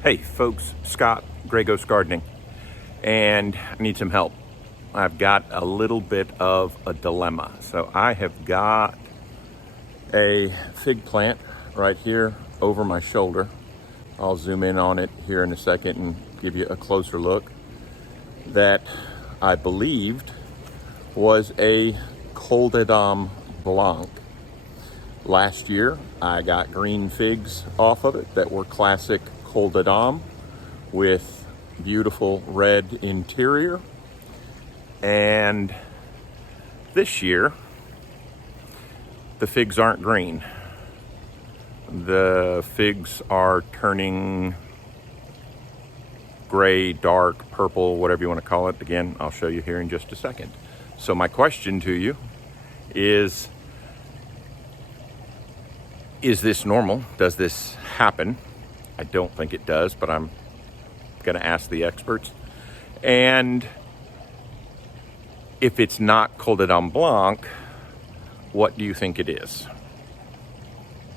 Hey folks, Scott, Grey Ghost Gardening, and I need some help. I've got a little bit of a dilemma. So I have got a fig plant right here over my shoulder. I'll zoom in on it here in a second and give you a closer look. That I believed was a Col de Dame Blanc. Last year, I got green figs off of it that were classic Col de Dame with beautiful red interior. And this year, the figs aren't green. The figs are turning gray, dark, purple, whatever you want to call it. Again, I'll show you here in just a second. So my question to you is this normal? Does this happen? I don't think it does, but I'm going to ask the experts. And if it's not Col de Dame Blanc, what do you think it is?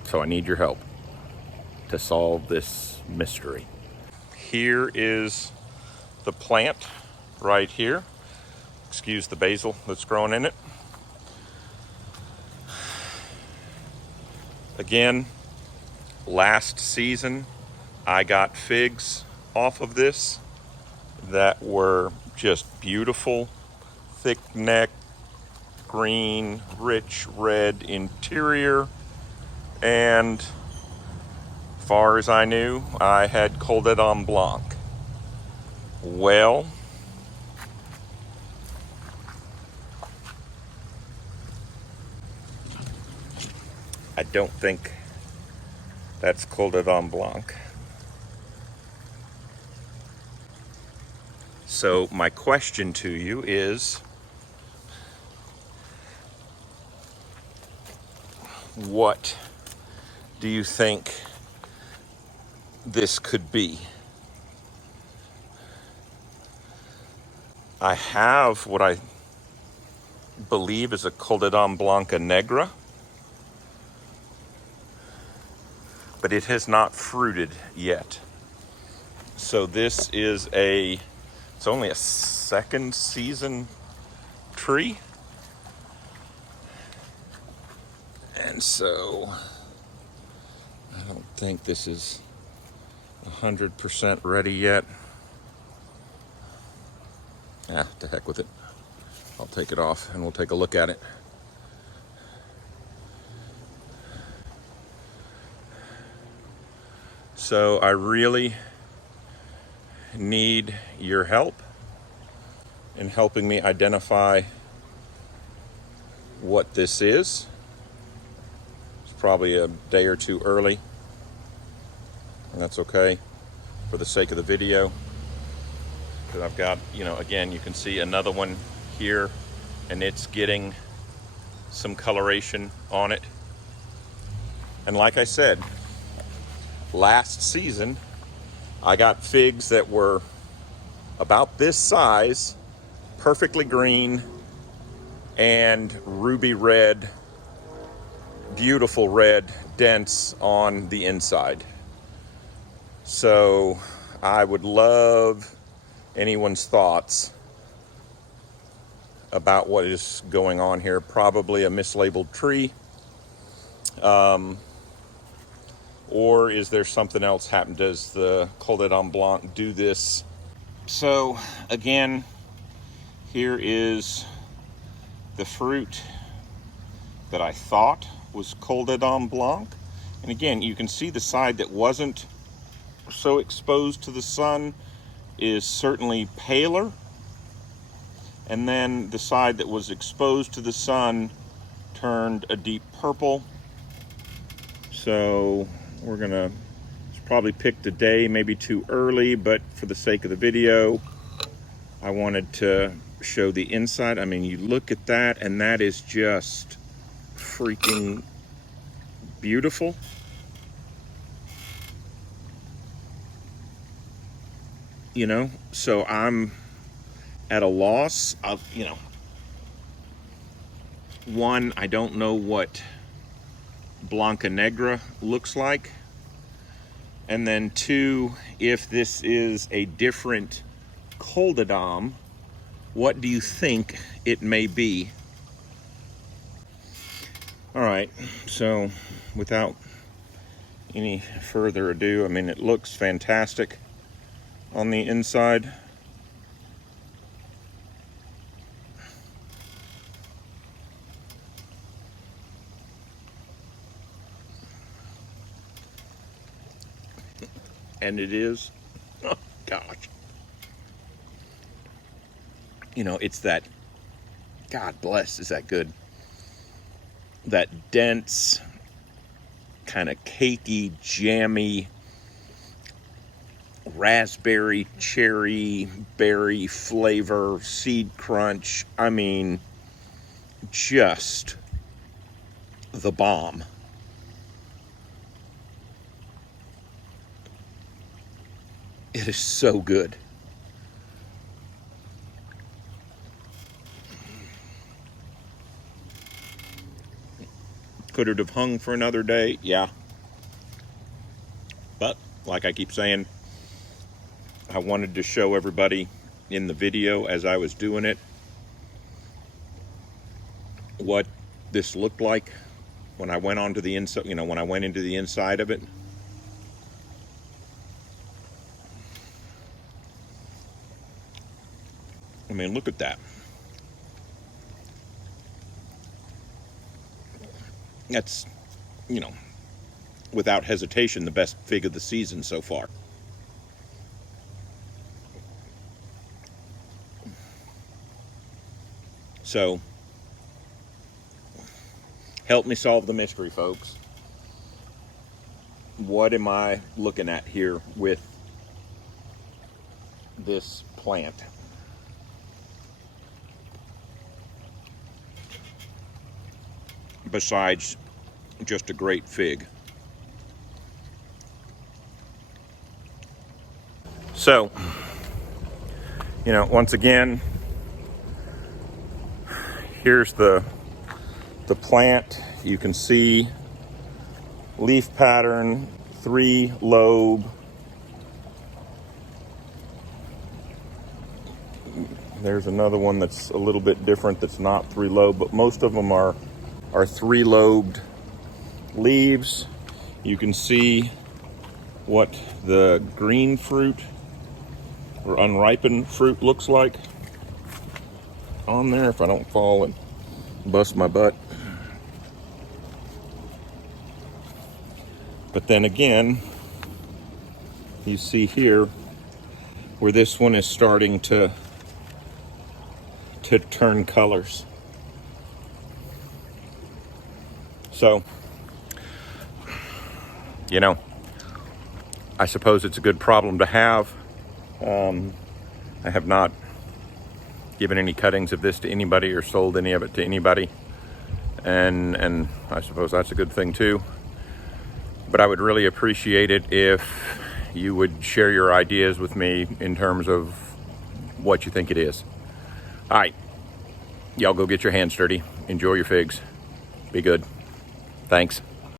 So I need your help to solve this mystery. Here is the plant right here. Excuse the basil that's growing in it. Again, last season, I got figs off of this that were just beautiful, thick neck, green, rich red interior, and far as I knew, I had Col de Dame Blanc. Well, I don't think that's Col de Dame Blanc. So my question to you is, what do you think this could be? I have what I believe is a Col de Dame Blanca Negra, but it has not fruited yet. So this is it's only a second season tree. And so I don't think this is 100% ready yet. To heck with it. I'll take it off and we'll take a look at it. So I really need your help in helping me identify what this is. It's probably a day or two early, and that's okay for the sake of the video. Because I've got, again, you can see another one here, and it's getting some coloration on it. And like I said, last season, I got figs that were about this size, perfectly green, and ruby red, beautiful red, dense on the inside. So I would love anyone's thoughts about what is going on here. Probably a mislabeled tree. Or is there something else happened? Does the Col de Dame Blanc do this? So again, here is the fruit that I thought was Col de Dame Blanc. And again, you can see the side that wasn't so exposed to the sun is certainly paler. And then the side that was exposed to the sun turned a deep purple. So we're gonna probably pick the day maybe too early, but for the sake of the video, I wanted to show the inside. I mean, you look at that and that is just freaking beautiful. So I'm at a loss of, one, I don't know what Blanca Negra looks like. And then 2, if this is a different Col de Dame, what do you think it may be? All right, so without any further ado, I mean, it looks fantastic on the inside. And it is, oh gosh. You know, it's that, God bless, is that good? That dense, kind of cakey, jammy, raspberry, cherry, berry flavor, seed crunch. I mean, just the bomb. It is so good. Could it have hung for another day? Yeah. But, like I keep saying, I wanted to show everybody in the video as I was doing it what this looked like when I went onto the inside, you know, when I went into the inside of it. I mean, look at that. That's, you know, without hesitation, the best fig of the season so far. So, help me solve the mystery, folks. What am I looking at here with this plant? Besides just a great fig. So, you know, once again, here's the plant. You can see leaf pattern, 3 lobe. There's another one that's a little bit different that's not 3 lobe, but most of them are 3 lobed leaves. You can see what the green fruit or unripened fruit looks like on there, if I don't fall and bust my butt. But then again, you see here where this one is starting to turn colors. So, you know, I suppose it's a good problem to have. I have not given any cuttings of this to anybody or sold any of it to anybody. And I suppose that's a good thing too. But I would really appreciate it if you would share your ideas with me in terms of what you think it is. All right, y'all go get your hands dirty. Enjoy your figs. Be good. Thanks.